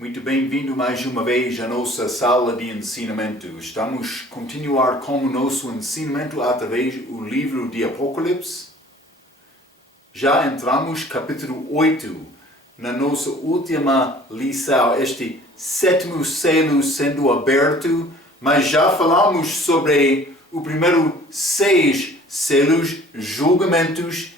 Muito bem-vindo mais uma vez à nossa sala de ensinamento. Estamos a continuar com o nosso ensinamento através do livro de Apocalipse. Já entramos capítulo 8, na nossa última lição, este sétimo selo sendo aberto, mas já falamos sobre o primeiro 6 selos, julgamentos.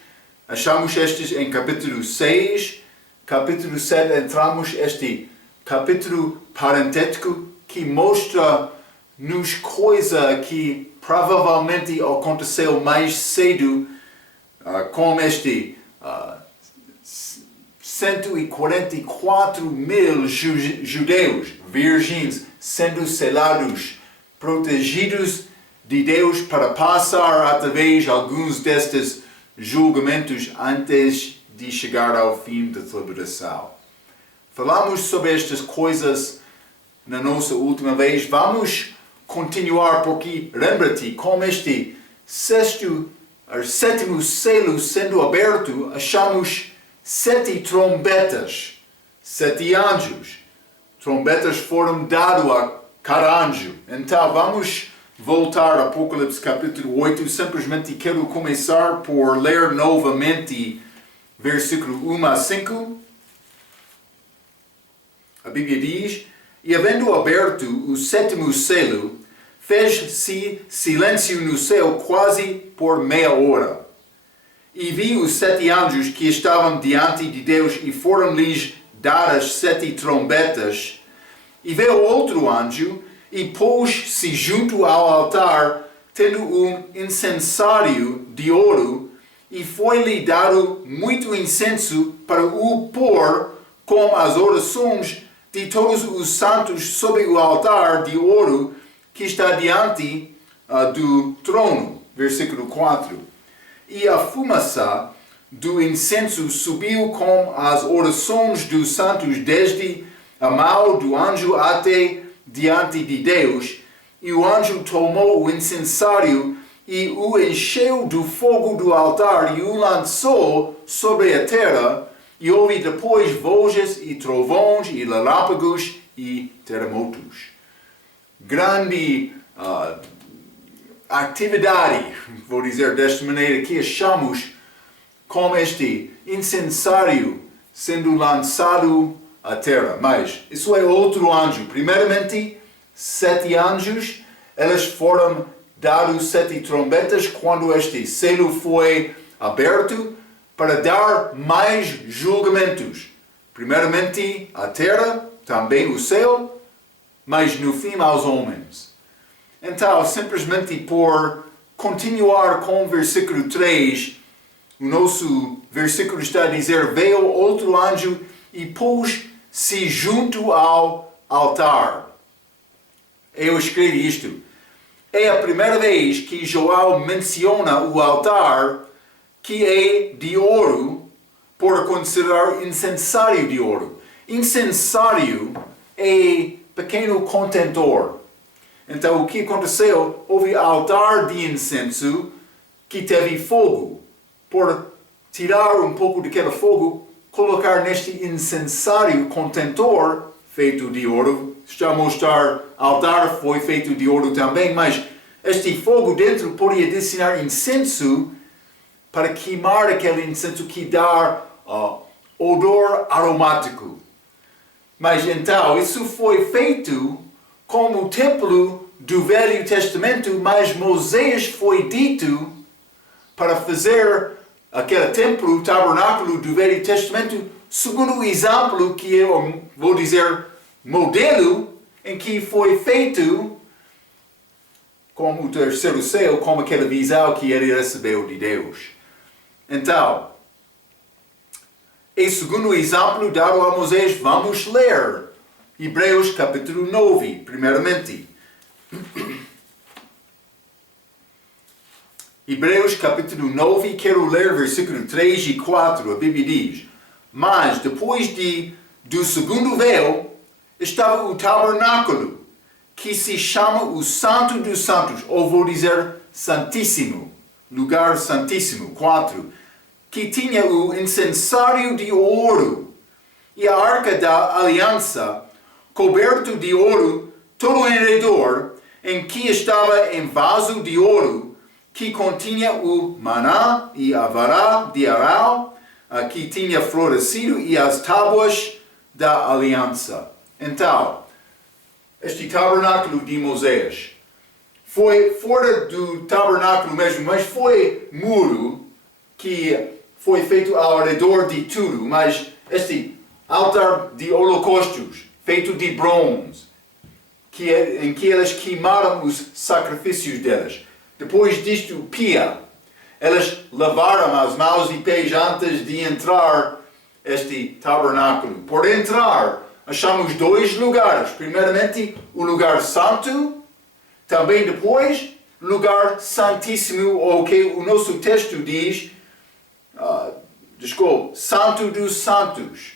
Achamos estes em capítulo 6, capítulo 7 entramos este capítulo parentético que mostra-nos coisa que provavelmente aconteceu mais cedo com este 144 mil judeus virgens sendo selados, protegidos de Deus para passar através de alguns destes julgamentos antes de chegar ao fim da tribulação. Falamos sobre estas coisas na nossa última vez. Vamos continuar porque, lembra-te, com este sétimo selo sendo aberto, achamos 7 trombetas, 7 anjos. Trombetas foram dadas a cada anjo. Então vamos voltar a Apocalipse capítulo 8. Simplesmente quero começar por ler novamente versículo 1 a 5. A Bíblia diz: E havendo aberto o sétimo selo, fez-se silêncio no céu quase por meia hora. E vi os 7 anjos que estavam diante de Deus, e foram-lhes dadas 7 trombetas. E veio outro anjo, e pôs-se junto ao altar, tendo um incensário de ouro, e foi-lhe dado muito incenso para o pôr com as orações de todos os santos sobre o altar de ouro que está diante do trono. Versículo 4. E a fumaça do incenso subiu com as orações dos santos desde a mão do anjo até diante de Deus. E o anjo tomou o incensário e o encheu do fogo do altar e o lançou sobre a terra. E houve depois vozes e trovões e relâmpagos e terremotos. Grande atividade, vou dizer desta maneira, que achamos com este incensário sendo lançado à terra. Mas isso é outro anjo. Primeiramente, 7 anjos, eles foram dados 7 trombetas quando este selo foi aberto, para dar mais julgamentos. Primeiramente a terra, também o céu, mas no fim aos homens. Então, simplesmente por continuar com o versículo 3, o nosso versículo está a dizer: veio outro anjo e pôs-se junto ao altar. Eu escrevi isto. É a primeira vez que João menciona o altar, que é de ouro, por considerar incensário de ouro. Incensário é pequeno contentor. Então o que aconteceu? Houve altar de incenso que teve fogo. Por tirar um pouco daquele fogo, colocar neste incensário contentor feito de ouro. Está a mostrar, altar foi feito de ouro também, mas este fogo dentro podia destinar incenso para queimar aquele incenso que dá odor aromático. Mas então, isso foi feito como o templo do Velho Testamento, mas Moisés foi dito para fazer aquele templo, o tabernáculo do Velho Testamento, segundo o exemplo que eu vou dizer, modelo, em que foi feito como o terceiro céu, como aquela visão que ele recebeu de Deus. Então, e segundo o exemplo dado a Moisés, vamos ler Hebreus capítulo 9, primeiramente. Hebreus capítulo 9, quero ler versículo 3 e 4, a Bíblia diz: Mas depois do segundo véu, estava o tabernáculo, que se chama o Santo dos Santos, ou vou dizer Santíssimo, lugar Santíssimo, 4, que tinha o incensário de ouro, e a arca da aliança, coberto de ouro todo em redor, em que estava em vaso de ouro, que continha o maná e a vara de Arão, que tinha florescido, e as tábuas da aliança. Então, este tabernáculo de Moisés foi fora do tabernáculo mesmo, mas foi muro que foi feito ao redor de tudo. Mas este altar de holocaustos, feito de bronze, em que elas queimaram os sacrifícios delas. Depois disto, pia. Elas lavaram as mãos e pés antes de entrar este tabernáculo. Por entrar, achamos dois lugares. Primeiramente, o lugar santo. Também depois, lugar santíssimo, ou que o nosso texto diz, Santo dos Santos.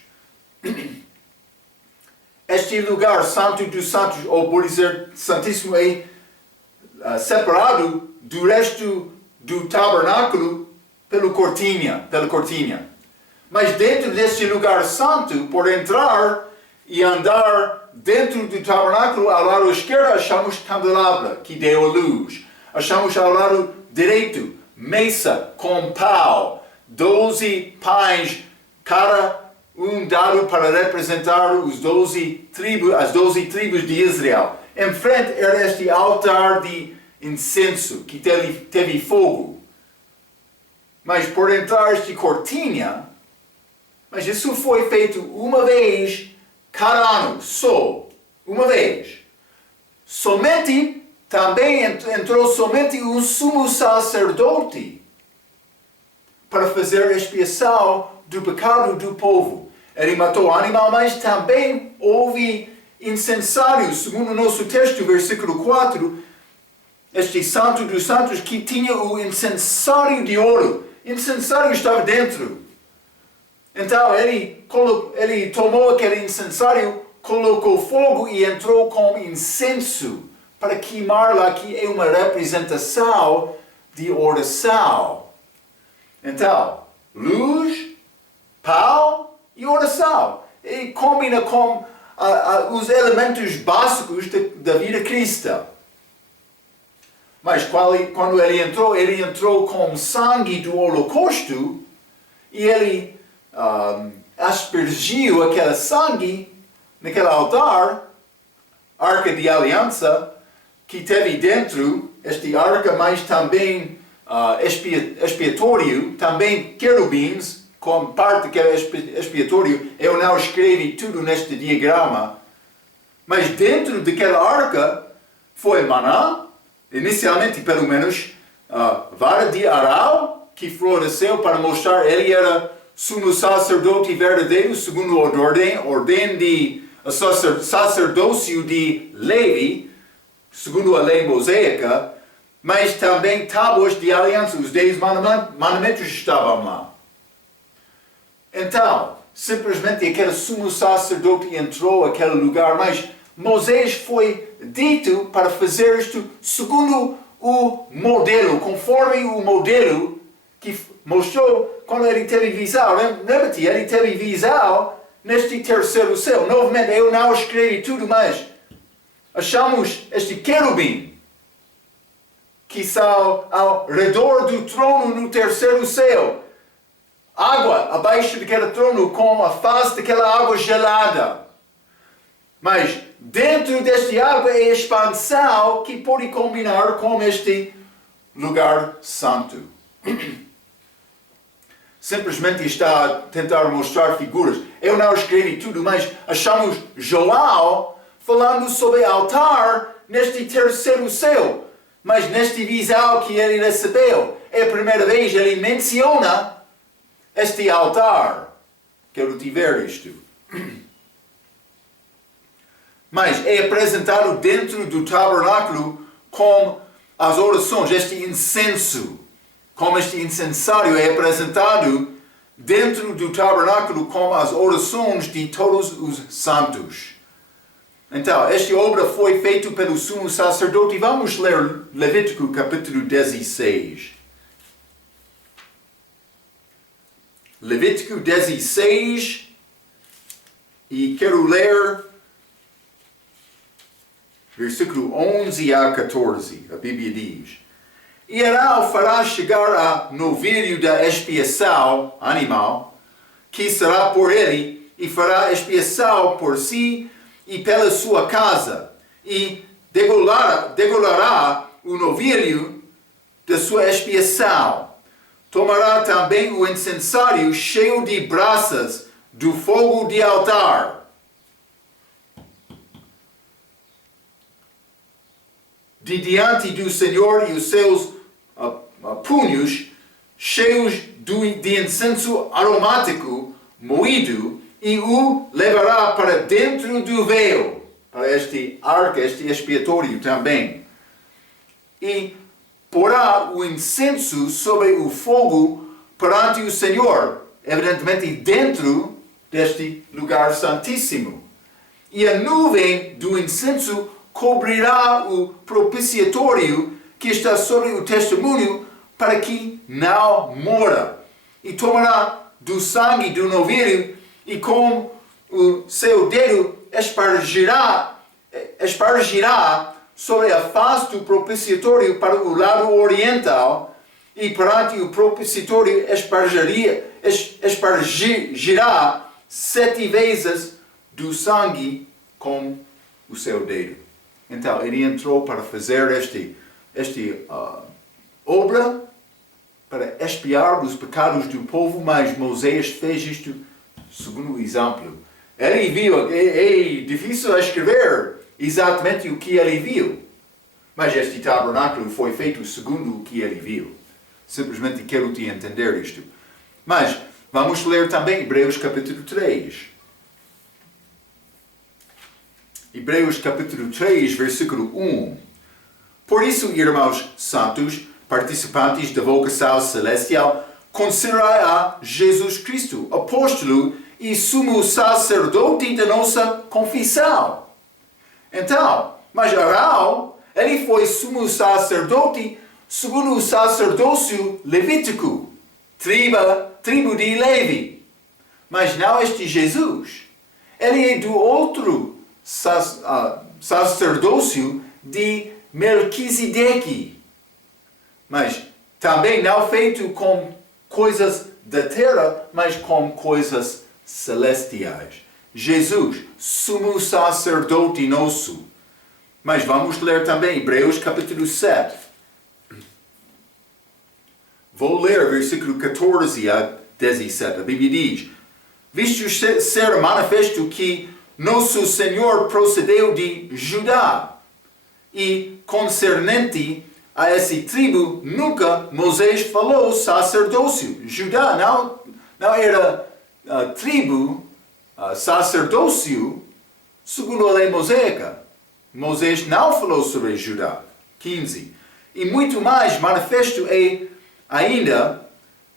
Este lugar santo dos santos, ou por dizer santíssimo, é separado do resto do tabernáculo pela cortina. Mas dentro deste lugar santo, por entrar e andar dentro do tabernáculo, ao lado esquerdo achamos candelabra, que deu a luz. Achamos ao lado direito mesa com pau, 12 pães, cada um dado para representar as 12 tribos de Israel. Em frente era este altar de incenso, que teve fogo. Mas por entrar esta cortina, mas isso foi feito uma vez cada ano, só, uma vez. Somente, também entrou somente o sumo sacerdote para fazer expiação do pecado do povo. Ele matou o animal, mas também houve incensário, segundo o nosso texto, versículo 4, este santo dos santos que tinha o incensário de ouro. O incensário estava dentro. Então ele tomou aquele incensário, colocou fogo e entrou com incenso para queimar lá, que é uma representação de oração. Então, luz, pau e oração. E combina com os elementos básicos da vida cristã. Mas quando ele entrou com sangue do holocausto e ele aspergiu aquele sangue naquele altar, arca de aliança, que teve dentro este arca, mas também expiatório, também querubins, com parte que era expiatório. Eu não escrevi tudo neste diagrama, mas dentro daquela arca foi maná, inicialmente pelo menos, vara de Arão, que floresceu para mostrar ele era sumo sacerdote verdadeiro, segundo a ordem de sacerdócio de Levi, segundo a lei mosaica, mas também tábuas de aliança, os 10 mandamentos estavam lá. Então, simplesmente aquele sumo sacerdote entrou naquele lugar, mas Moisés foi dito para fazer isto segundo o modelo, conforme o modelo que mostrou quando ele teve visão. Lembra-te, ele teve visão neste terceiro céu. Novamente, eu não escrevi tudo, mas achamos este querubim que está ao redor do trono no terceiro céu. Água abaixo daquele trono com a face daquela água gelada. Mas dentro desta água é a expansão que pode combinar com este lugar santo. Simplesmente está a tentar mostrar figuras. Eu não escrevi tudo, mas achamos João falando sobre altar neste terceiro céu. Mas neste visão que ele recebeu, é a primeira vez que ele menciona este altar. Quero te ver isto. Mas é apresentado dentro do tabernáculo com as orações, este incenso. Como este incensário é apresentado dentro do tabernáculo com as orações de todos os santos. Então, esta obra foi feita pelo sumo sacerdote. Vamos ler Levítico capítulo 16. Levítico 16. E quero ler versículo 11 a 14, a Bíblia diz: E Arão fará chegar a novilho da expiação animal, que será por ele, e fará expiação por si e pela sua casa, e degolará o novilho da sua expiação. Tomará também o incensário cheio de brasas do fogo de altar, de diante do Senhor, e os seus punhos cheios de incenso aromático moído, e o levará para dentro do véu, para este arca, este expiatório também. E porá o incenso sobre o fogo perante o Senhor, evidentemente dentro deste lugar santíssimo. E a nuvem do incenso cobrirá o propiciatório que está sobre o testemunho, para que não morra. E tomará do sangue do novilho, e com o seu dedo espargirá sobre a face do propiciatório para o lado oriental, e perante o propiciatório espargirá 7 vezes do sangue com o seu dedo. Então ele entrou para fazer esta obra, para expiar os pecados do povo, mas Moisés fez isto segundo o exemplo. Ele viu, é difícil escrever exatamente o que ele viu, mas este tabernáculo foi feito segundo o que ele viu. Simplesmente quero te entender isto. Mas vamos ler também Hebreus capítulo 3. Hebreus capítulo 3, versículo 1. Por isso, irmãos santos, participantes da vocação celestial, considerai a Jesus Cristo, apóstolo e sumo sacerdote da nossa confissão. Então, mas Arão, ele foi sumo sacerdote segundo o sacerdócio levítico, tribo de Levi. Mas não este Jesus. Ele é do outro sacerdócio de Melquisedeque. Mas também não feito com coisas da terra, mas com coisas celestiais. Jesus, sumo sacerdote nosso. Mas vamos ler também Hebreus capítulo 7. Vou ler versículo 14 a 17. A Bíblia diz: Visto ser manifesto que nosso Senhor procedeu de Judá, e concernente a essa tribo nunca Moisés falou sacerdócio. Judá não era tribo, sacerdócio, segundo a lei mosaica. Moisés não falou sobre Judá. 15. E muito mais manifesto é ainda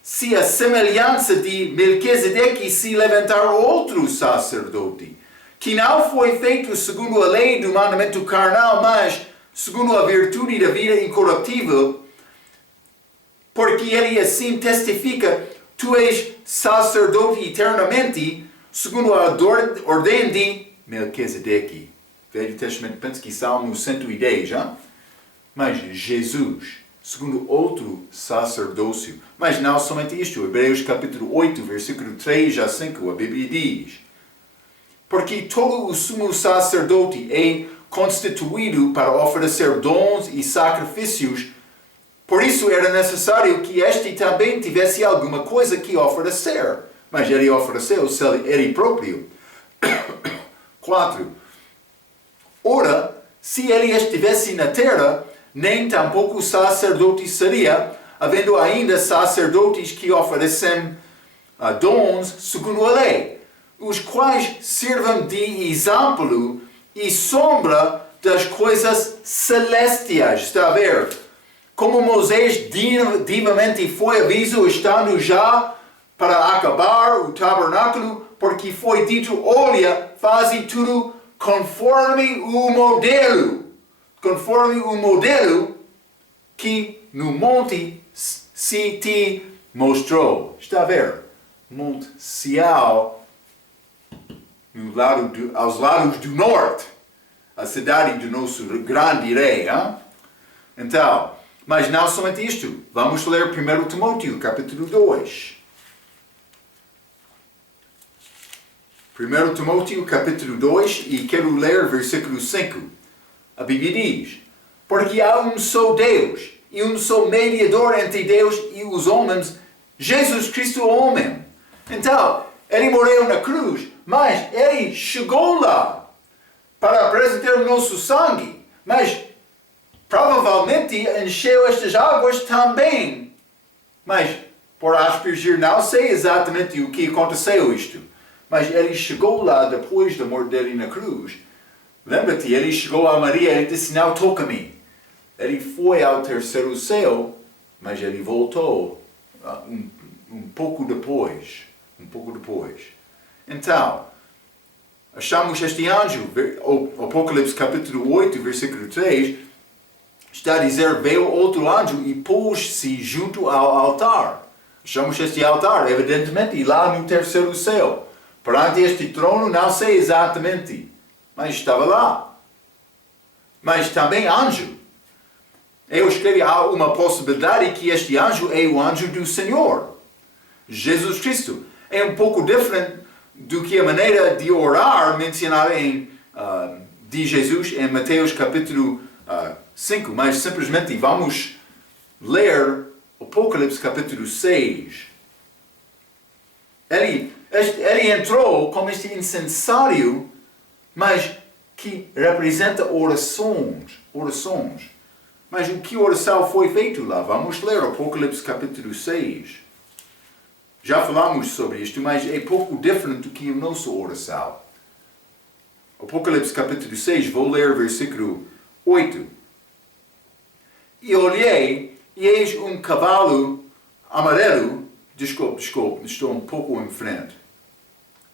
se a semelhança de Melquisedeque se levantar outro sacerdote, que não foi feito segundo a lei do mandamento carnal, mas segundo a virtude da vida incorruptível, porque ele assim testifica: tu és sacerdote eternamente, segundo a ordem de Melquisedeque. Velho Testamento, penso que Salmo 110, hein? Mas Jesus, segundo outro sacerdócio. Mas não somente isto. Hebreus capítulo 8, versículo 3 a 5, a Bíblia diz: Porque todo o sumo sacerdote é constituído para oferecer dons e sacrifícios, por isso era necessário que este também tivesse alguma coisa que oferecer. Mas ele ofereceu ele próprio. 4. Ora, se ele estivesse na terra, nem tampouco sacerdote seria, havendo ainda sacerdotes que oferecem dons segundo a lei, os quais sirvam de exemplo e sombra das coisas celestiais. Está a ver? Como Moisés divamente foi aviso, estando já para acabar o tabernáculo, porque foi dito: olha, faze tudo conforme o modelo que no monte se te mostrou. Está a ver? Monte Sião, aos lados do norte. a cidade do nosso grande rei. Hein? Então, mas não somente isto. Vamos ler 1 Timóteo, capítulo 2. 1 Timóteo, capítulo 2, e quero ler versículo 5. A Bíblia diz: porque há um só Deus, e um só mediador entre Deus e os homens, Jesus Cristo, o homem. Então, ele morreu na cruz, mas ele chegou lá para apresentar o nosso sangue, mas provavelmente encheu estas águas também. Mas, por aspergir, não sei exatamente o que aconteceu isto. Mas ele chegou lá depois da morte dele na cruz. Lembra-te, ele chegou a Maria e disse: não toca-me. Ele foi ao terceiro céu, mas ele voltou um pouco depois. Então, achamos este anjo, Apocalipse capítulo 8, versículo 3, está a dizer: veio outro anjo e pôs-se junto ao altar. Achamos este altar, evidentemente, lá no terceiro céu. Perante este trono, não sei exatamente, mas estava lá. Mas também anjo. Eu escrevi, há uma possibilidade que este anjo é o anjo do Senhor, Jesus Cristo. É um pouco diferente do que a maneira de orar mencionada de Jesus em Mateus capítulo 5, mas simplesmente vamos ler Apocalipse capítulo 6. Ele entrou como este incensário, mas que representa orações. Mas o que oração foi feito lá? Vamos ler Apocalipse capítulo 6. Já falamos sobre isto, mas é pouco diferente do que a nossa oração. Apocalipse capítulo 6, vou ler versículo 8. E olhei, e eis um cavalo amarelo. Desculpe, estou um pouco em frente.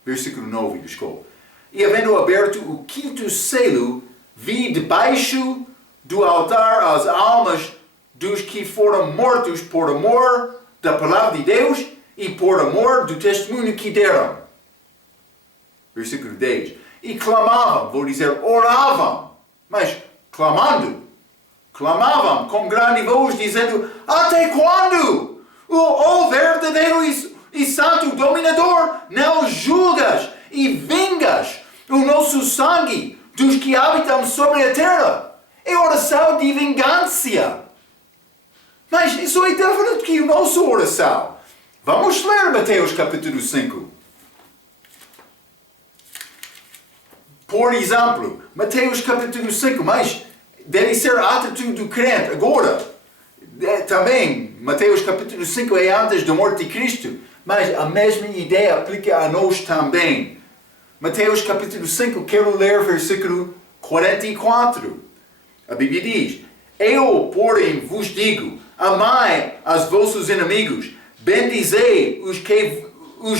Versículo 9, desculpe. E havendo aberto o quinto selo, vi debaixo do altar as almas dos que foram mortos por amor da palavra de Deus e por amor do testemunho que deram. Versículo 10. E clamavam, vou dizer, oravam, mas clamavam com grande voz, dizendo: até quando? O verdadeiro e santo dominador, não julgas e vingas o nosso sangue dos que habitam sobre a terra. É oração de vingança. Mas isso é diferente que a nossa oração. Vamos ler Mateus capítulo 5. Por exemplo, Mateus capítulo 5, mas deve ser a atitude do crente agora. Também, Mateus capítulo 5 é antes da morte de Cristo, mas a mesma ideia aplica a nós também. Mateus capítulo 5, quero ler versículo 44. A Bíblia diz: eu, porém, vos digo, amai aos vossos inimigos, bendizei os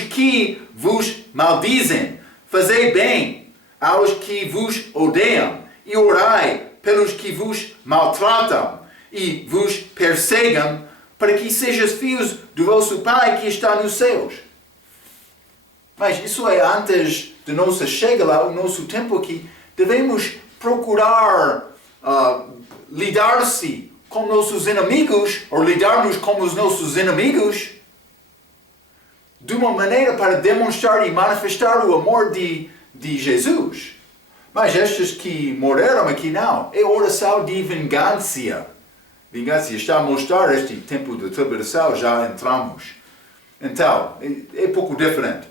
que vos maldizem, fazei bem aos que vos odeiam, e orai pelos que vos maltratam e vos perseguem, para que sejais filhos do vosso Pai que está nos céus. Mas isso é antes de nossa chegada lá, o nosso tempo aqui. Devemos procurar lidar-se com nossos inimigos, ou lidar-nos com os nossos inimigos, de uma maneira para demonstrar e manifestar o amor de Jesus. Mas estes que morreram aqui não. É oração de vingança. Vingança está a mostrar este tempo de tribulação, já entramos. Então, é pouco diferente.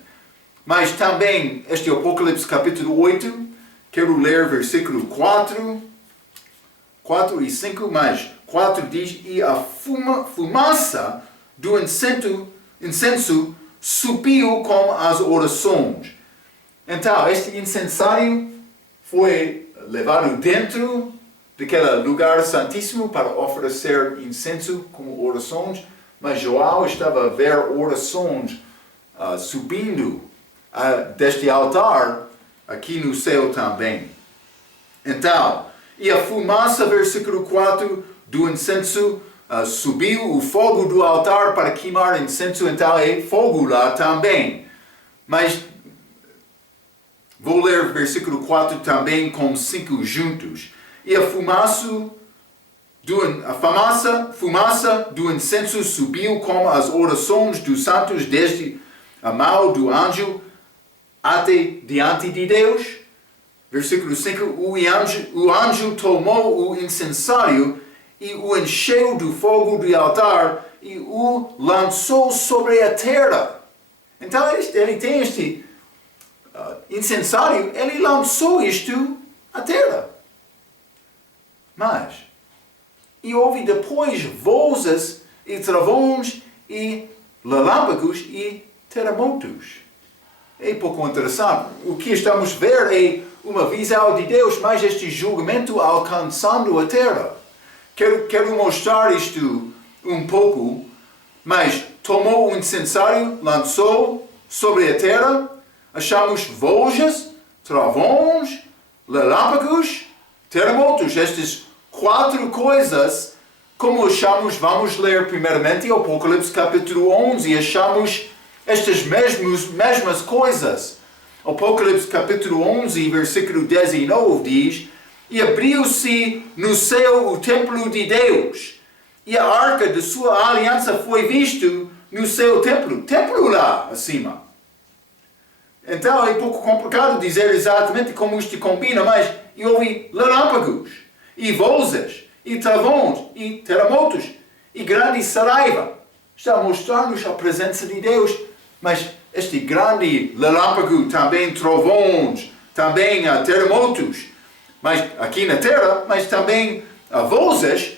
Mas também, este Apocalipse capítulo 8, quero ler versículo 4 e 5, mas 4 diz: e a fumaça do incenso subiu com as orações. Então, este incensário foi levado dentro daquele lugar santíssimo para oferecer incenso como orações, mas João estava a ver orações subindo deste altar aqui no céu também. Então, e a fumaça, versículo 4, do incenso subiu o fogo do altar para queimar incenso, então é fogo lá também. Mas Vou ler versículo 4 também com 5 juntos. E a fumaça do incenso subiu como as orações dos santos desde a mão do anjo até diante de Deus. Versículo 5, o anjo tomou o incensário e o encheu do fogo do altar e o lançou sobre a terra. Então ele tem este incensário, ele lançou isto à terra. E houve depois vozes e trovões e relâmpagos e terremotos. É pouco interessante. O que estamos a ver é uma visão de Deus, mas este julgamento alcançando a terra. Quero mostrar isto um pouco, mas tomou o incensário, lançou sobre a terra, achamos vozes, trovões, relâmpagos, terremotos. Estas 4 coisas, como achamos, vamos ler primeiramente Apocalipse capítulo 11 e achamos estas mesmas coisas. Apocalipse capítulo 11, versículo 19 diz: E abriu-se no céu o templo de Deus, e a arca de sua aliança foi visto no seu templo lá acima. Então é pouco complicado dizer exatamente como isto combina, mas houve relâmpagos, e vozes, e trovões, e terremotos, e grande saraiva. Está a mostrar-nos a presença de Deus, mas este grande relâmpago, também trovões, também terremotos, mas aqui na terra, mas também vozes,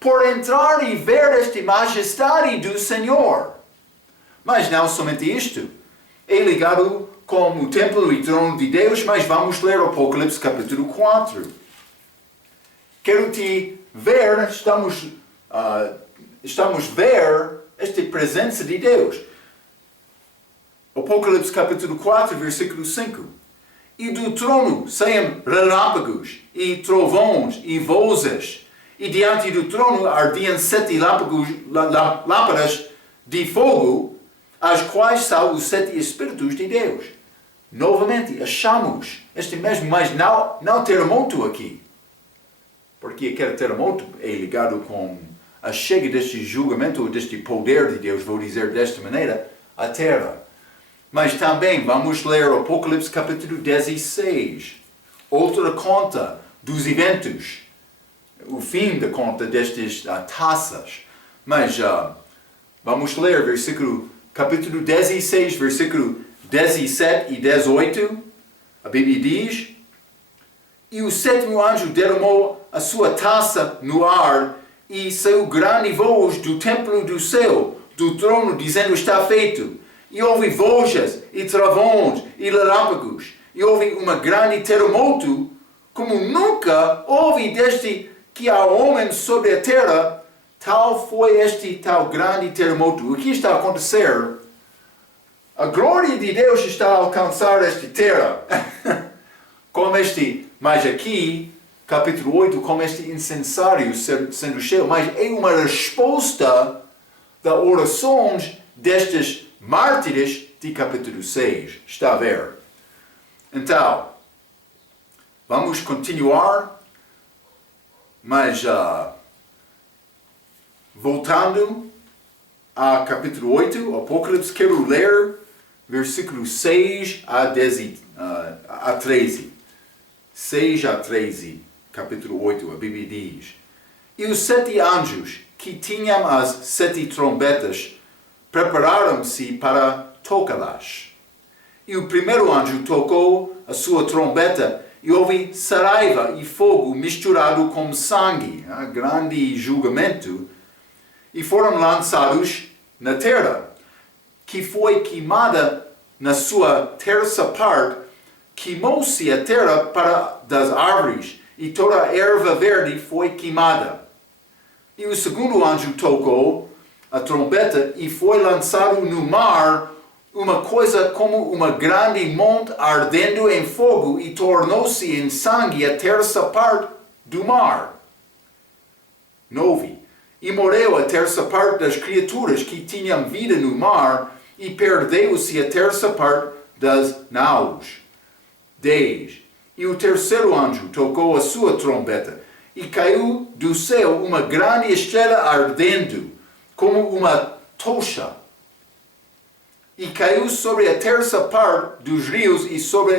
por entrar e ver esta majestade do Senhor. Mas não somente isto. É ligado com o templo e trono de Deus, mas vamos ler Apocalipse capítulo 4. Quero te ver, estamos a ver esta presença de Deus. Apocalipse capítulo 4, versículo 5. E do trono saem relâmpagos, e trovões, e vozes, e diante do trono ardiam 7 lâmpadas de fogo, as quais são os 7 Espíritos de Deus. Novamente, achamos este mesmo, mas não terremoto aqui. Porque aquele terremoto é ligado com a chega deste julgamento, deste poder de Deus, vou dizer desta maneira, à terra. Mas também vamos ler Apocalipse capítulo 16. Outra conta dos eventos. O fim da conta destas taças. Mas vamos ler capítulo 16, versículo 17 e 18. A Bíblia diz: E o 7º anjo derramou a sua taça no ar, e saiu grande voz do templo do céu, do trono, dizendo: Está feito. E houve vozes, e trovões, e relâmpagos, e houve uma grande terremoto, como nunca houve desde que há homens sobre a terra. Tal foi este tal grande terremoto. O que está a acontecer? A glória de Deus está a alcançar esta terra. Mas aqui, capítulo 8, como este incensário sendo cheio, mas é uma resposta das orações destes mártires de capítulo 6. Está a ver? Então, vamos continuar, mas voltando a capítulo 8, Apocalipse, quero ler versículos 6 a 13. 6 a 13, capítulo 8, a Bíblia diz: E os 7 anjos que tinham as 7 trombetas prepararam-se para tocá-las. E o primeiro anjo tocou a sua trombeta, e houve saraiva e fogo misturado com sangue, grande julgamento, e foram lançados na terra, que foi queimada na sua terça parte. Queimou-se a terra das árvores, e toda a erva verde foi queimada. E o segundo anjo tocou a trombeta, e foi lançado no mar uma coisa como uma grande monte ardendo em fogo, e tornou-se em sangue a terça parte do mar. 9. E morreu a terça parte das criaturas que tinham vida no mar, e perdeu-se a terça parte das naus. 10. E o terceiro anjo tocou a sua trombeta, e caiu do céu uma grande estrela ardendo, como uma tocha. E caiu sobre a terça parte dos rios e sobre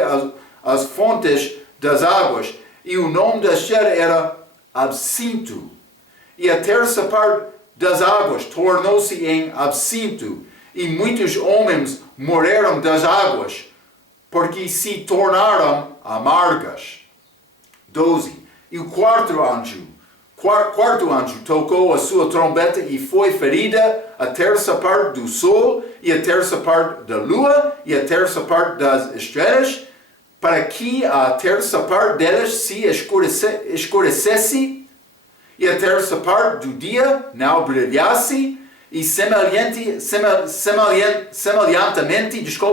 as fontes das águas, e o nome da estrela era Absinto. E a terça parte das águas tornou-se em absinto, e muitos homens morreram das águas, porque se tornaram amargas. 12. E o quarto anjo tocou a sua trombeta, e foi ferida a terça parte do sol, e a terça parte da lua, e a terça parte das estrelas, para que a terça parte delas se escurecesse, e a terça parte do dia não brilhasse, e semelhantemente,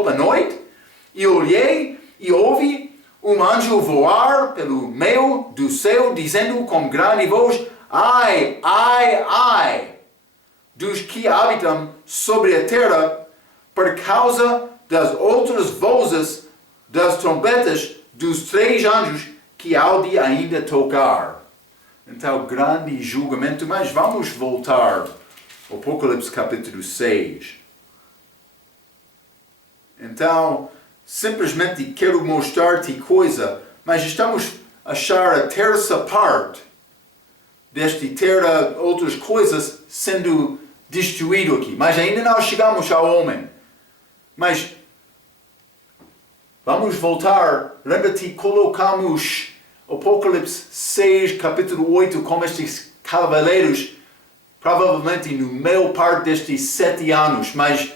a noite. E olhei e ouvi um anjo voar pelo meio do céu, dizendo com grande voz: ai, ai, ai, dos que habitam sobre a terra, por causa das outras vozes das trombetas dos 3 anjos que há de ainda tocar. Então, grande julgamento, mas vamos voltar ao Apocalipse capítulo 6. Então, simplesmente quero mostrar-te coisa, mas estamos a achar a terça parte desta terra, outras coisas sendo destruído aqui. Mas ainda não chegamos ao homem. Mas vamos voltar, lembra-te, colocamos Apocalipse 6, capítulo 8, como estes cavaleiros, provavelmente no meio parte destes 7 anos, mas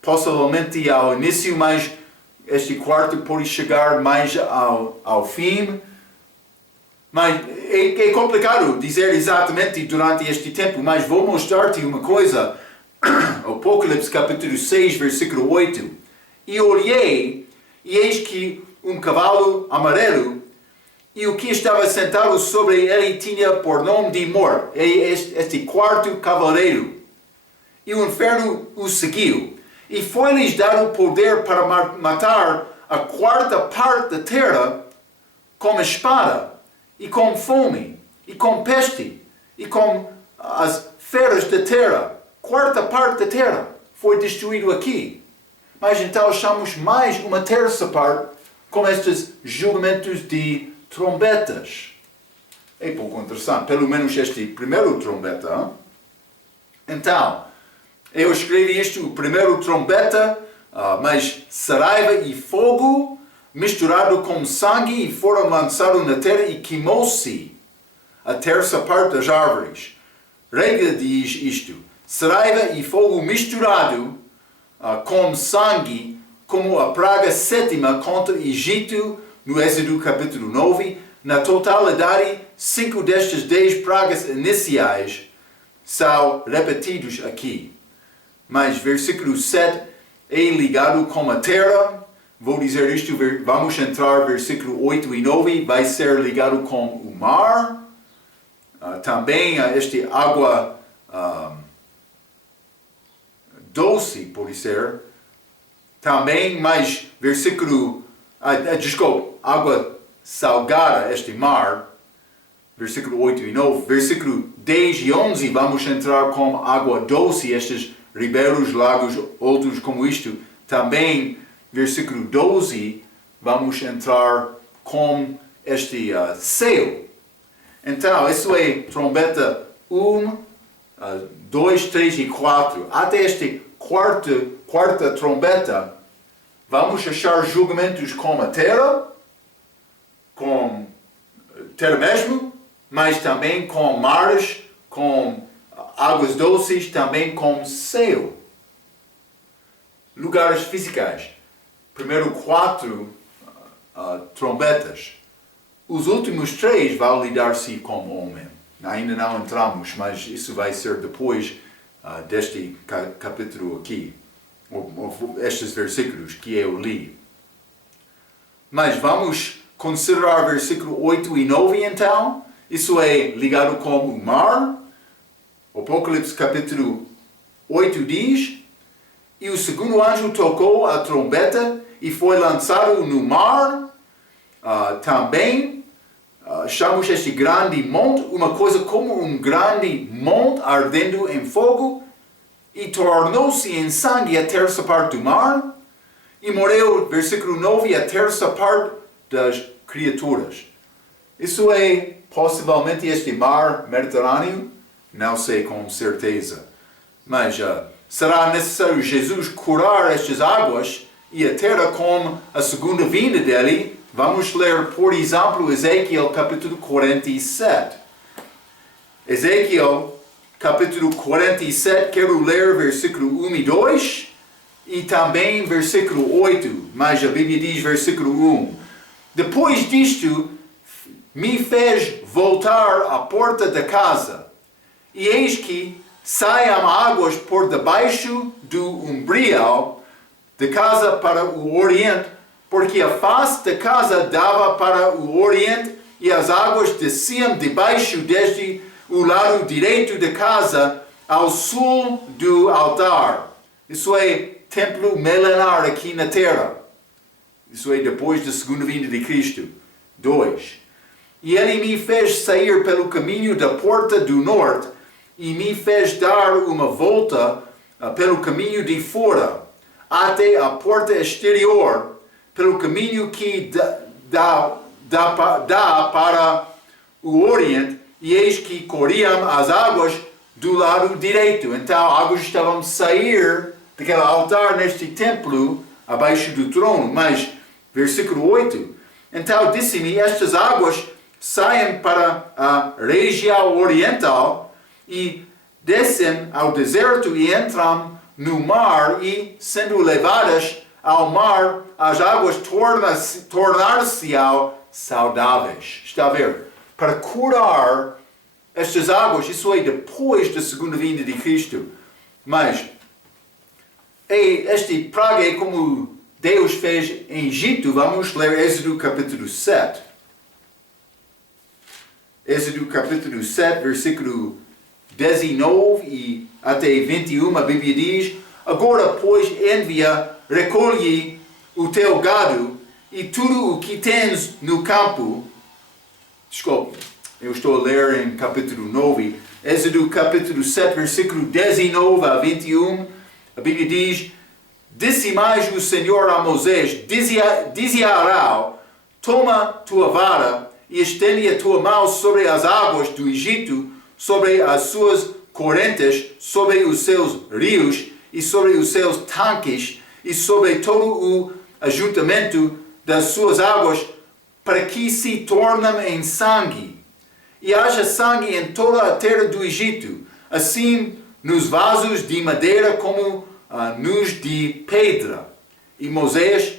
possivelmente ao início, mas este quarto pode chegar mais ao fim. Mas é complicado dizer exatamente durante este tempo, mas vou mostrar-te uma coisa. Apocalipse capítulo 6, versículo 8. E olhei, e eis que um cavalo amarelo, e o que estava sentado sobre ele tinha por nome de Morte, este quarto cavaleiro. E o inferno o seguiu. E foi-lhes dado poder para matar a quarta parte da terra com espada, e com fome, e com peste, e com as feras da terra. Quarta parte da terra foi destruído aqui. Mas então achamos mais uma terça parte com estes julgamentos de trombetas. É pouco interessante, pelo menos este primeiro trombeta. Hein? Então, eu escrevi isto, o primeiro trombeta, mas saraiva e fogo misturado com sangue, e foram lançados na terra, e queimou-se a terça parte das árvores. Regra diz isto: saraiva e fogo misturado com sangue, como a praga 7ª contra o Egito, no Êxodo capítulo 9. Na totalidade, 5 destas 10 pragas iniciais são repetidos aqui. Mas versículo 7 é ligado com a terra. Vou dizer isto, vamos entrar versículo 8 e 9, vai ser ligado com o mar. Também este água doce, pode ser. Também, mais versículo, água salgada, este mar. Versículo 8 e 9. Versículo 10 e 11, vamos entrar com água doce, estes ribeiros, lagos, outros como isto. Também, versículo 12, vamos entrar com este céu. Então, isso é trombeta 1, 2, 3 e 4. Até este quarta trombeta, vamos achar julgamentos com a terra mesmo, mas também com mares, com águas doces, também com céu. Lugares físicos. Primeiro 4 trombetas. Os últimos 3 vão lidar-se com o homem. Ainda não entramos, mas isso vai ser depois deste capítulo aqui. Estes versículos que eu li. Mas vamos considerar versículo 8 e 9 então. Isso é ligado com o mar. Apocalipse capítulo 8 diz: e o segundo anjo tocou a trombeta, e foi lançado no mar, também chamamos este grande monte, uma coisa como um grande monte ardendo em fogo, e tornou-se em sangue a terça parte do mar, e morreu, versículo 9, a terça parte das criaturas. Isso é possivelmente este mar Mediterrâneo? Não sei com certeza. Mas será necessário Jesus curar estas águas e a terra com a segunda vinda dele? Vamos ler, por exemplo, Ezequiel capítulo 47. Ezequiel capítulo 47, quero ler versículo 1 e 2 e também versículo 8, mas a Bíblia diz versículo 1. Depois disto, me fez voltar à porta da casa, e eis que saiam águas por debaixo do umbrial da casa para o oriente, porque a face da casa dava para o oriente, e as águas desciam debaixo desde o lado direito da casa ao sul do altar. Isso é templo milenar aqui na terra. Isso é depois da segunda vinda de Cristo. 2. E ele me fez sair pelo caminho da porta do norte, e me fez dar uma volta pelo caminho de fora, até a porta exterior, pelo caminho que dá para o oriente, e eis que corriam as águas do lado direito. Então, águas estavam a sair daquele altar neste templo, abaixo do trono. Mas, versículo 8, então disse-me, estas águas saem para a região oriental e descem ao deserto e entram no mar, e, sendo levadas ao mar, as águas tornar-se saudáveis. Está a ver? Para curar estas águas, isso é depois da segunda vinda de Cristo. Mas este praga é como Deus fez em Egito. Vamos ler Êxodo capítulo 7. Êxodo capítulo 7, versículo 19 e até 21, a Bíblia diz: agora, pois, envia, recolhe o teu gado e tudo o que tens no campo. Desculpe, eu estou a ler em capítulo 9. Êxodo capítulo 7, versículo 19 a 21. A Bíblia diz: disse mais o Senhor a Moisés, dizia a Arão, toma tua vara e estende a tua mão sobre as águas do Egito, sobre as suas correntes, sobre os seus rios e sobre os seus tanques e sobre todo o ajuntamento das suas águas, para que se tornem em sangue. E haja sangue em toda a terra do Egito, assim nos vasos de madeira como nos de pedra. E Moisés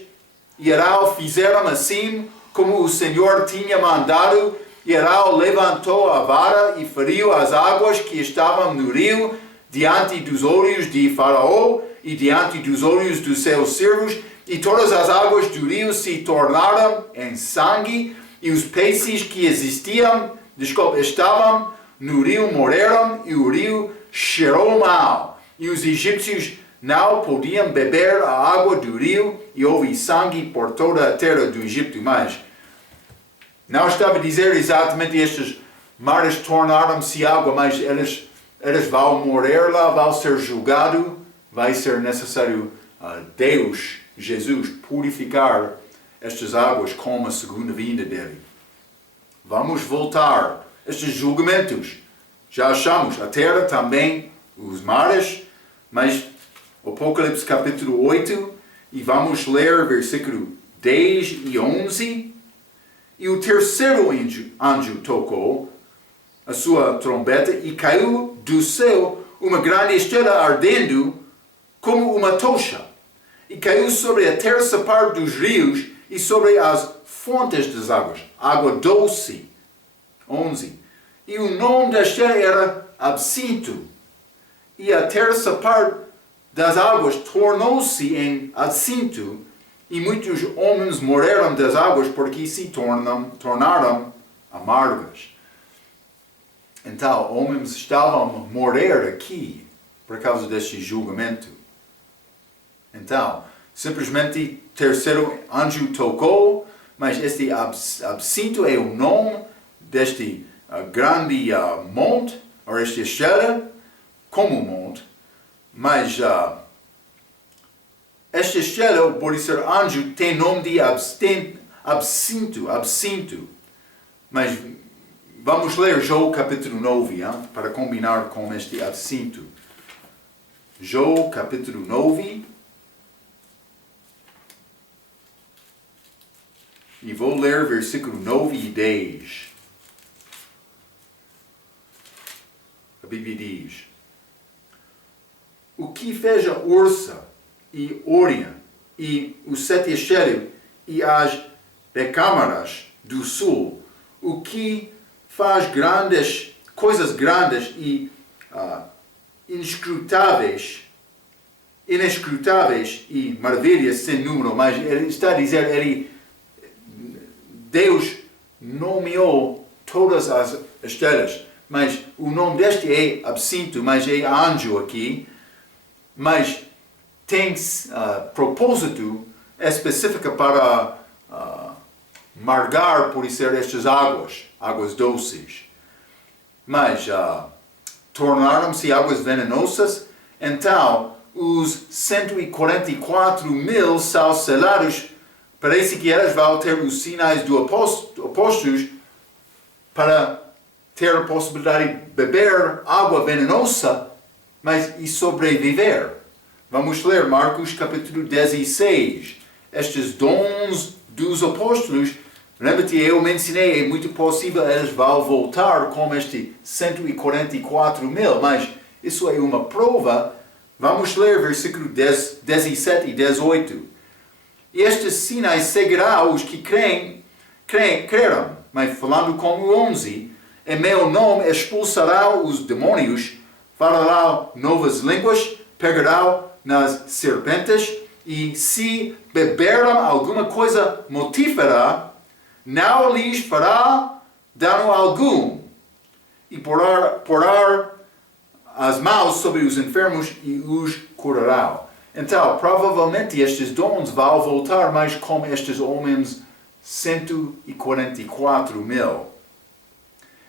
e Arão fizeram assim como o Senhor tinha mandado, e Arão levantou a vara e feriu as águas que estavam no rio diante dos olhos de Faraó e diante dos olhos dos seus servos, e todas as águas do rio se tornaram em sangue, e os peixes que estavam no rio morreram, e o rio cheirou mal, e os egípcios não podiam beber a água do rio, e houve sangue por toda a terra do Egito. Mas não estava a dizer exatamente estes mares tornaram-se água, mas eles vão morrer lá, vão ser julgados, vai ser necessário Deus, Jesus, purificar estas águas com a segunda vinda dele. Vamos voltar a estes julgamentos. Já achamos a terra também, os mares, mas Apocalipse capítulo 8, e vamos ler versículo 10 e 11. E o terceiro anjo tocou a sua trombeta, e caiu do céu uma grande estrela ardendo como uma tocha, e caiu sobre a terça parte dos rios e sobre as fontes das águas, água doce. 11. E o nome da estrela era Absinto, e a terça parte das águas tornou-se em absinto, e muitos homens morreram das águas porque se tornaram amargas. Então, homens estavam a morrer aqui por causa deste julgamento. Então, simplesmente, terceiro anjo tocou, mas este absinto é o nome deste grande monte, ou esta estrela, como monte, mas esta estrela, pode ser anjo, tem nome de absinto. Mas vamos ler Jó capítulo 9, para combinar com este absinto. Jó capítulo 9. E vou ler versículo 9 e 10. A Bíblia diz: o que fez a ursa e Órion e os sete estrelas e as recâmaras do sul, o que faz coisas grandes e inescrutáveis e maravilhas sem número, mas ele está a dizer, Deus nomeou todas as estrelas, mas o nome deste é absinto, mas é anjo aqui, mas tem propósito específico para margar, por ser estas águas doces. Mas tornaram-se águas venenosas, então os 144.000 são selados. Parece que elas vão ter os sinais do apóstolos para ter a possibilidade de beber água venenosa, e sobreviver. Vamos ler Marcos capítulo 16. Estes dons dos apóstolos, lembra-te, eu mencionei, é muito possível eles vão voltar com este 144.000, mas isso é uma prova. Vamos ler versículo 17 e 18. E estes sinais seguirão os que creram, mas falando como 11, em meu nome expulsarão os demônios, falarão novas línguas, pegarão nas serpentes, e se beberam alguma coisa mortífera, não lhes fará dano algum, e porá as mãos sobre os enfermos e os curarão. Então, provavelmente estes dons vão voltar, mas como estes homens 144.000.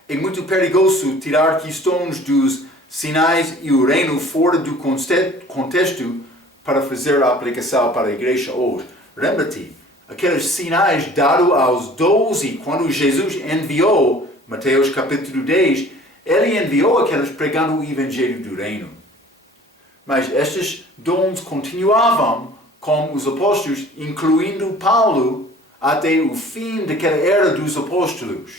É muito perigoso tirar questões dos sinais e o reino fora do contexto para fazer a aplicação para a igreja hoje. Lembra-te, aqueles sinais dados aos 12, quando Jesus enviou, Mateus capítulo 10, ele enviou aqueles pregando o evangelho do reino. Mas estes dons continuavam com os apóstolos, incluindo Paulo, até o fim daquela era dos apóstolos.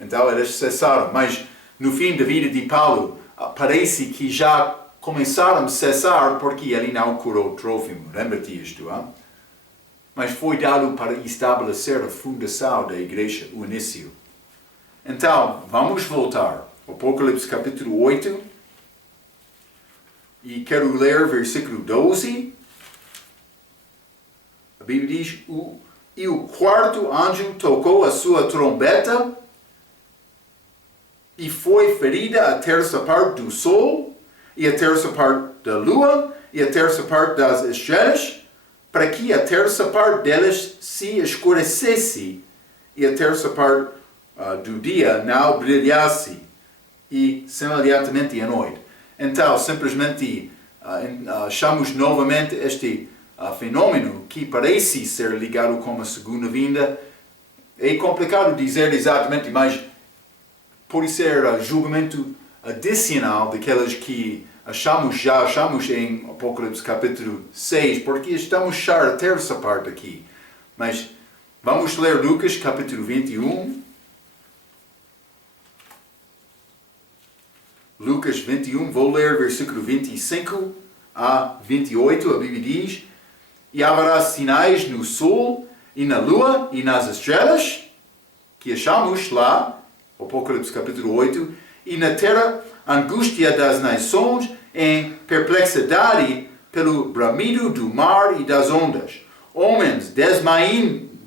Então eles cessaram, mas no fim da vida de Paulo, parece que já começaram a cessar porque ele não curou Trófimo. Lembra-te isto, Mas foi dado para estabelecer a fundação da igreja, o início. Então, vamos voltar. Apocalipse capítulo 8. E quero ler versículo 12. A Bíblia diz: e o quarto anjo tocou a sua trombeta, e foi ferida a terça parte do sol, e a terça parte da lua, e a terça parte das estrelas, para que a terça parte delas se escurecesse, e a terça parte do dia não brilhasse, e semelhantemente à noite. Então, simplesmente achamos novamente este fenômeno que parece ser ligado com a segunda vinda. É complicado dizer exatamente, mas pode ser julgamento adicional daquelas que já achamos em Apocalipse capítulo 6, porque estamos a achar a terça parte aqui. Mas vamos ler Lucas capítulo 21. Lucas 21, vou ler versículo 25 a 28, a Bíblia diz: e haverá sinais no sol e na lua e nas estrelas, que achamos lá, Apocalipse capítulo 8, e na terra angústia das nações em perplexidade pelo bramido do mar e das ondas, homens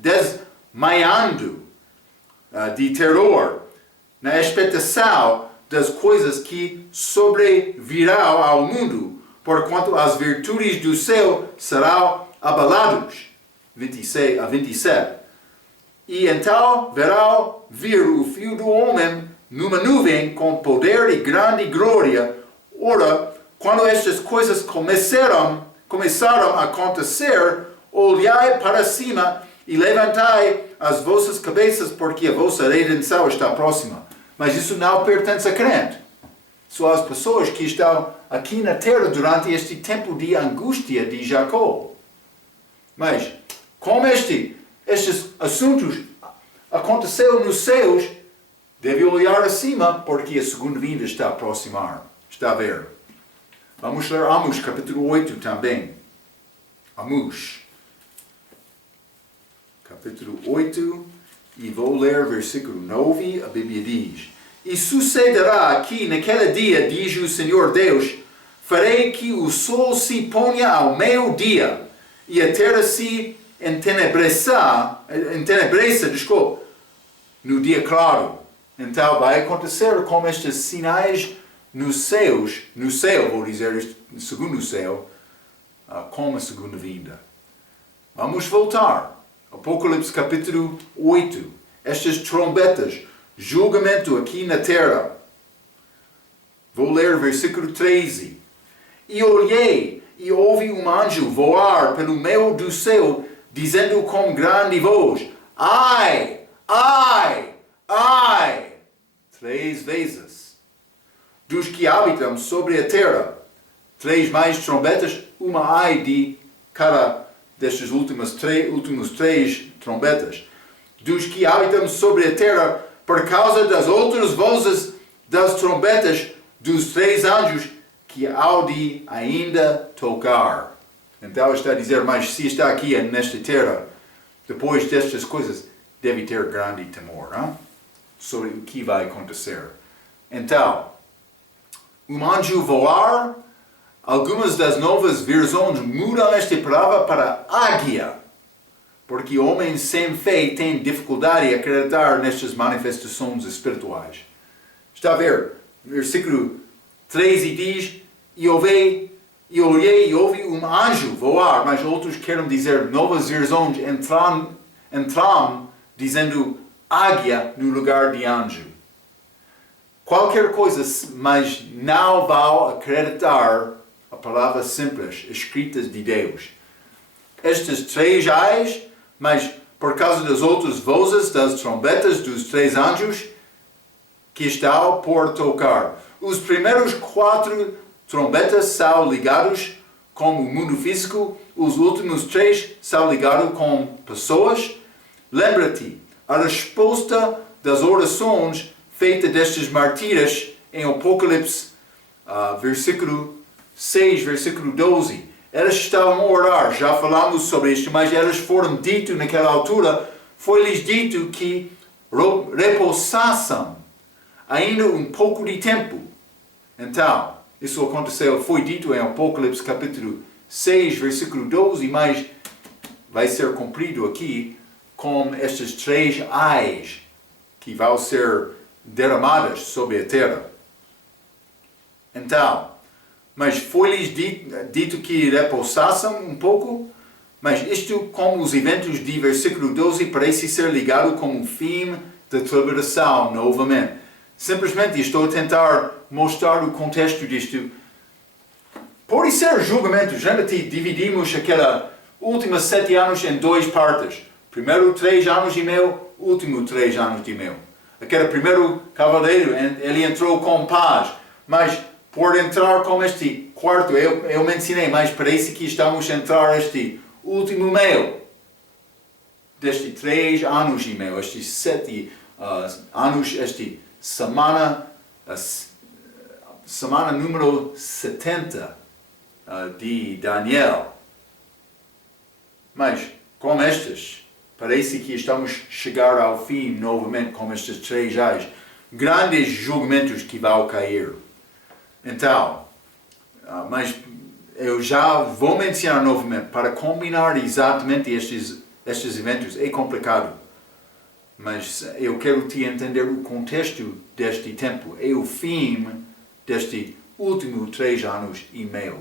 desmaiando de terror na expectação das coisas que sobrevirão ao mundo, porquanto as virtudes do céu serão abaladas. 26 a 27. E então verá vir o Filho do Homem numa nuvem com poder e grande glória. Ora, quando estas coisas começaram a acontecer, olhai para cima e levantai as vossas cabeças, porque a vossa redenção está próxima. Mas isso não pertence a crente. São as pessoas que estão aqui na terra durante este tempo de angústia de Jacó. Mas, como estes assuntos aconteceram nos céus, deve olhar acima, porque a segunda vinda está a aproximar. Está a ver? Vamos ler Amós, capítulo 8 também. Amós, capítulo 8, e vou ler versículo 9, a Bíblia diz: E sucederá que naquele dia, diz o Senhor Deus, farei que o sol se ponha ao meio-dia, e a terra se entenebreça, no dia claro. Então vai acontecer como estes sinais nos céus, no céu, vou dizer, segundo o céu, como a segunda vinda. Vamos voltar. Apocalipse capítulo 8. Estas trombetas, julgamento aqui na terra. Vou ler versículo 13. E olhei e ouvi um anjo voar pelo meio do céu, dizendo com grande voz: Ai, ai, ai! 3 vezes. Dos que habitam sobre a terra, 3 mais trombetas, uma ai de cada destes últimos 3 trombetas. Dos que habitam sobre a terra, por causa das outras vozes das trombetas dos 3 anjos que há de ainda tocar. Então está a dizer, mas se está aqui nesta terra, depois destas coisas, deve ter grande temor, hein? Sobre o que vai acontecer. Então, um anjo voar, algumas das novas versões mudam esta palavra para águia, porque homens sem fé têm dificuldade em acreditar nestas manifestações espirituais. Está a ver? Versículo 13 diz: E olhei e ouvi um anjo voar, mas outros querem dizer, novas versões entram dizendo águia no lugar de anjo. Qualquer coisa, mas não vão acreditar a palavra simples, escritas de Deus. Estas 3 ais, mas por causa das outras vozes das trombetas dos 3 anjos que estão por tocar. Os primeiros 4 trombetas são ligados com o mundo físico, os últimos 3 são ligados com pessoas. Lembra-te, a resposta das orações feitas destes mártires em Apocalipse, versículo 6, versículo 12. Elas estavam a orar, já falamos sobre isto, mas elas foram dito naquela altura, foi-lhes dito que repousassem ainda um pouco de tempo. Então, isso aconteceu, foi dito em Apocalipse capítulo 6, versículo 12, mas vai ser cumprido aqui com estas 3 ais que vão ser derramadas sobre a terra. Então, mas foi-lhes dito que repousassem um pouco, mas isto, como os eventos de versículo 12, parece ser ligado com o fim da tribulação novamente. Simplesmente estou a tentar mostrar o contexto disto. Pode ser julgamento. Lembra-te, dividimos aquela última 7 anos em 2 partes. Primeiro 3 anos e meio, último 3 anos e meio. Aquele primeiro cavaleiro, ele entrou com paz, mas por entrar com este quarto, eu mencionei, mas parece que estamos a entrar este último meio deste 3 anos e meio, estes 7 anos, este semana número 70 de Daniel. Mas com estes, parece que estamos a chegar ao fim novamente com estes 3 ais, grandes julgamentos que vão cair. Então, mas eu já vou mencionar novamente, para combinar exatamente estes eventos é complicado. Mas eu quero te entender o contexto deste tempo. É o fim deste último 3 anos e meio.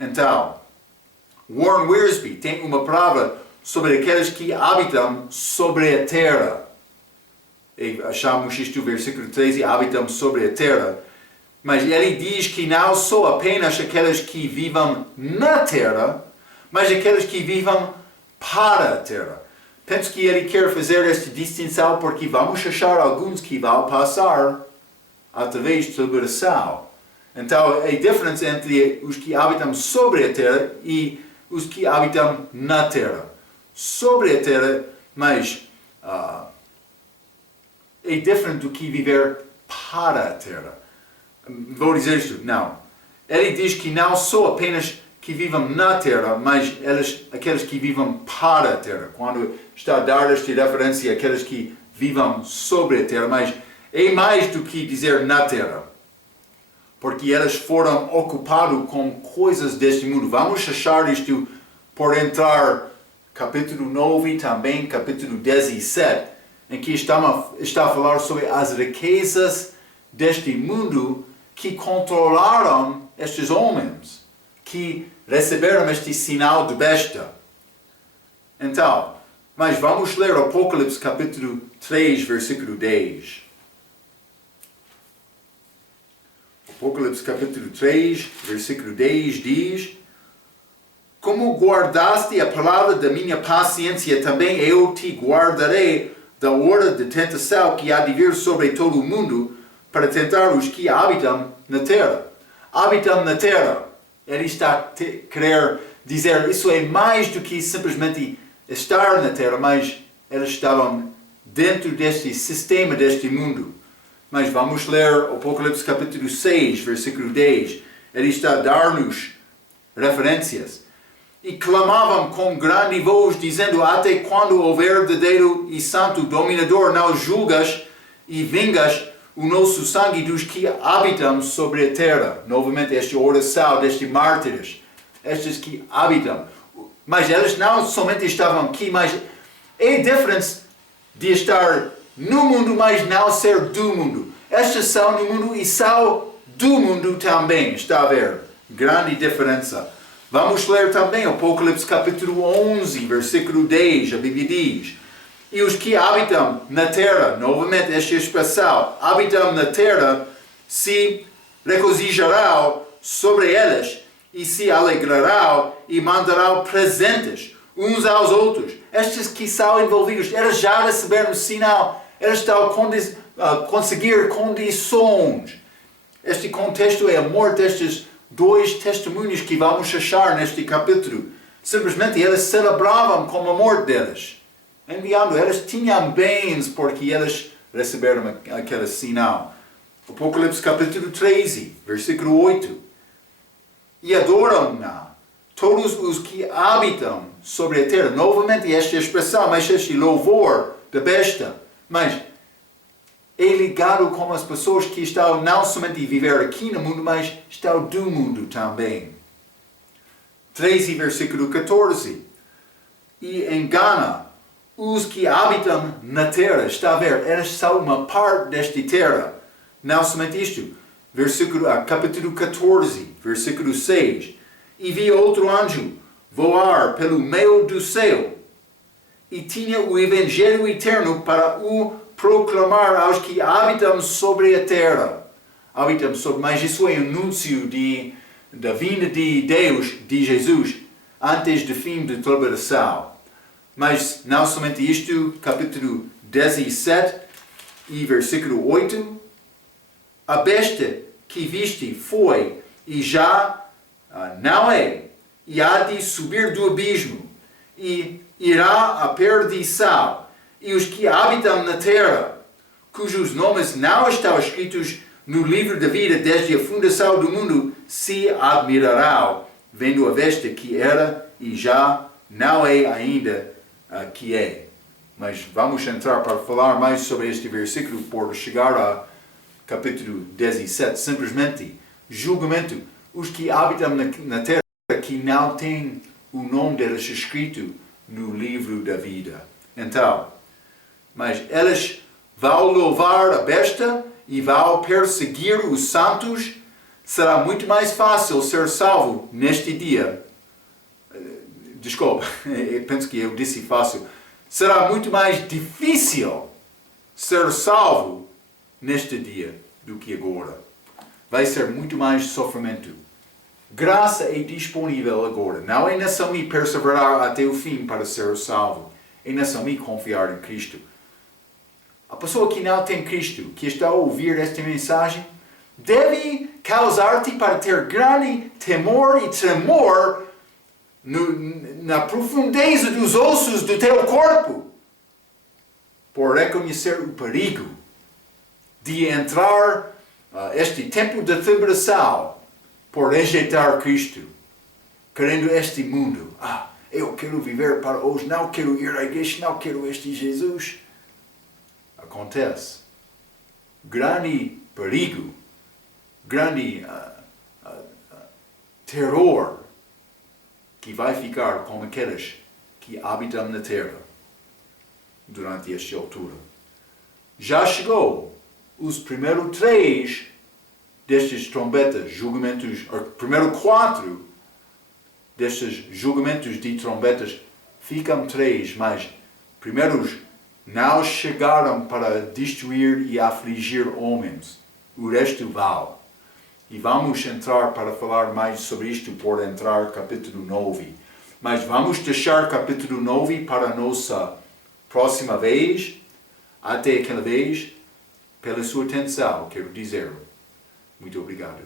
Então, Warren Wiersbe tem uma palavra sobre aqueles que habitam sobre a terra. E achamos isto, versículo 13, habitam sobre a terra. Mas ele diz que não são apenas aqueles que vivem na terra, mas aqueles que vivem para a terra. Penso que ele quer fazer esta distinção porque vamos achar alguns que vão passar através de tribulação. Então, a diferença entre os que habitam sobre a terra e os que habitam na terra. Sobre a terra, mas é diferente do que viver para a terra. Vou dizer isto, não. Ele diz que não são apenas que vivem na terra, mas aqueles que vivem para a terra. Quando está a dar esta referência àqueles que vivem sobre a terra, mas é mais do que dizer na terra. Porque eles foram ocupados com coisas deste mundo. Vamos achar isto por entrar capítulo 9 e também capítulo 17, em que está a falar sobre as riquezas deste mundo que controlaram estes homens, que receberam este sinal de besta. Então, mas vamos ler Apocalipse capítulo 3, versículo 10. Apocalipse capítulo 3, versículo 10 diz: Como guardaste a palavra da minha paciência, também eu te guardarei da hora de tentação que há de vir sobre todo o mundo, para tentar os que habitam na terra. Habitam na terra. Ele está a querer dizer, isso é mais do que simplesmente estar na terra, mas eles estavam dentro deste sistema, deste mundo. Mas vamos ler Apocalipse capítulo 6, versículo 10. Ele está a dar-nos referências. E clamavam com grande voz, dizendo, até quando o verdadeiro e santo dominador não julgas e vingas o nosso sangue dos que habitam sobre a terra. Novamente, esta oração destes mártires, estes que habitam. Mas eles não somente estavam aqui, mas é diferente de estar no mundo, mas não ser do mundo. Estes são do mundo e são do mundo também. Está a ver? Grande diferença. Vamos ler também Apocalipse capítulo 11, versículo 10. A Bíblia diz: E os que habitam na terra, novamente esta expressão, habitam na terra, se regozijarão sobre elas e se alegrarão e mandarão presentes uns aos outros. Estes que são envolvidos, eles já receberam sinal, eles estão a conseguir condições. Este contexto é a morte destes dois testemunhos que vamos achar neste capítulo. Simplesmente eles celebravam com a morte deles. Enviando, eles tinham bens porque eles receberam aquele sinal. Apocalipse capítulo 13, versículo 8. E adoram-na todos os que habitam sobre a terra. Novamente esta expressão, mas este louvor da besta. Mas é ligado com as pessoas que estão não somente a viver aqui no mundo, mas estão do mundo também. 13, versículo 14. E engana os que habitam na terra. Está a ver, eles são uma parte desta terra. Não somente isto. Capítulo 14, versículo 6. E vi outro anjo voar pelo meio do céu, e tinha o evangelho eterno para o proclamar aos que habitam sobre a terra. Mas isso é um anúncio da vinda de Deus, de Jesus, antes do fim da tribulação. Mas não somente isto, capítulo 17 e versículo 8. A besta que viste foi e já não é, e há de subir do abismo, e irá à perdição. E os que habitam na terra, cujos nomes não estão escritos no livro da vida desde a fundação do mundo, se admirarão, vendo a besta que era e já não é ainda que é. Mas vamos entrar para falar mais sobre este versículo por chegar a capítulo 17. Simplesmente, julgamento. Os que habitam na terra que não têm o nome deles escrito no livro da vida. Então, mas eles vão louvar a besta e vão perseguir os santos. Será muito mais fácil ser salvo neste dia desculpa, eu penso que eu disse fácil, será muito mais difícil ser salvo neste dia do que agora. Vai ser muito mais sofrimento. Graça é disponível agora. Não é necessário perseverar até o fim para ser salvo. É necessário confiar em Cristo. A pessoa que não tem Cristo, que está a ouvir esta mensagem, deve causar-te para ter grande temor e tremor na profundeza dos ossos do teu corpo, por reconhecer o perigo de entrar este tempo de tribulação por rejeitar Cristo, querendo este mundo. Eu quero viver para hoje, não quero ir à igreja, não quero este Jesus. Acontece. Grande perigo, grande terror que vai ficar com aqueles que habitam na terra durante esta altura. Já chegou os primeiros 3 destes trombetas, julgamentos, primeiro 4 destes julgamentos de trombetas, ficam 3, mas primeiros não chegaram para destruir e afligir homens. O resto vale. E vamos entrar para falar mais sobre isto por entrar capítulo 9. Mas vamos deixar capítulo 9 para a nossa próxima vez. Até aquela vez, pela sua atenção, quero dizer muito obrigado.